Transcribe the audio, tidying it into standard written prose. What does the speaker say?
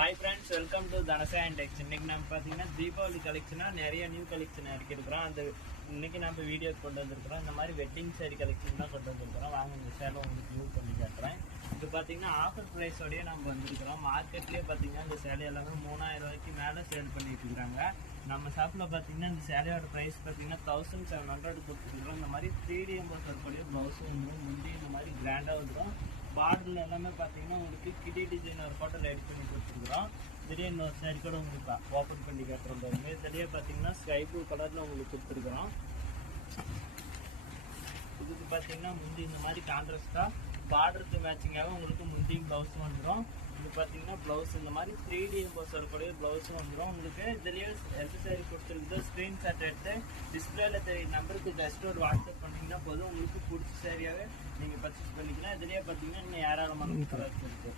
Hi friends, welcome to Dhanasa and techs. இன்னைக்கு நம்ம பார்த்தீங்கன்னா தீபாவளி கலெக்ஷனாக நிறைய நியூ கலெக்ஷன் இறக்கிருக்கிறோம். அந்த இன்னைக்கு நம்ம வீடியோ கொண்டு வந்திருக்கிறோம். இந்த மாதிரி வெட்டிங் சாரி கலெக்ஷன் தான் கொண்டு வந்திருக்கிறோம். வாங்க இந்த சேலை உங்களுக்கு யூஸ் பண்ணி காட்டுறேன். இது பார்த்தீங்கன்னா ஆஃபர் ப்ரைஸோடய நம்ம வந்திருக்கிறோம். மார்க்கெட்லேயே பார்த்தீங்கன்னா இந்த சேலை எல்லாமே 3000 ரூபாய்க்கு மேலே சேல் பண்ணிட்டு இருக்கிறாங்க. நம்ம ஷாப்பில் பார்த்தீங்கன்னா இந்த சேலையோட ப்ரைஸ் பார்த்தீங்கன்னா 1700 கொடுத்துருக்குறோம். இந்த மாதிரி 3D எம்போஸ் இருக்கக்கூடிய ப்ளவுஸும் வந்துடும். முந்தி இந்த மாதிரி கிராண்டாக வந்துடும். பார்டர்ல எல்லாமே பார்த்தீங்கன்னா உங்களுக்கு கிட்டி டிசைன் ஒரு ஃபோட்டோ ரெடி பண்ணி கொடுத்துருக்குறோம். திடீர்னு இன்னொரு சாரி கூட உங்களுக்கு ஓப்பன் பண்ணி காட்டுறோம் பாருங்க. இதுலேயே பார்த்தீங்கன்னா ஸ்கை ப்ளூ கலரில் உங்களுக்கு கொடுத்துருக்குறோம். இதுக்கு பார்த்தீங்கன்னா முந்தி இந்த மாதிரி கான்ட்ராஸ்டாக பார்டருக்கு மேட்சிங்காக உங்களுக்கு முந்தி ப்ளவுஸும் வந்துடும். இது பார்த்தீங்கன்னா ப்ளவுஸ் இந்த மாதிரி 3D எம்போஸ் வரக்கூடிய ப்ளவுஸும் வந்துடும். உங்களுக்கு இதுலேயே எந்த சாரி கொடுத்துருக்குதோ ஸ்க்ரீன்ஷாட் எடுத்து டிஸ்பிளேல தெரிய நம்பருக்கு ஜஸ்ட் ஒரு வாட்ஸ்அப் பண்ணிங்கன்னா போதும். உங்களுக்கு பிடிச்ச சாரியாகவே நீங்கள் பர்ச்சேஸ் பண்ணிக்கலாம். இதுலேயே பார்த்தீங்கன்னா இன்னும் ஏராளமான கலர்ஸ் இருக்குது.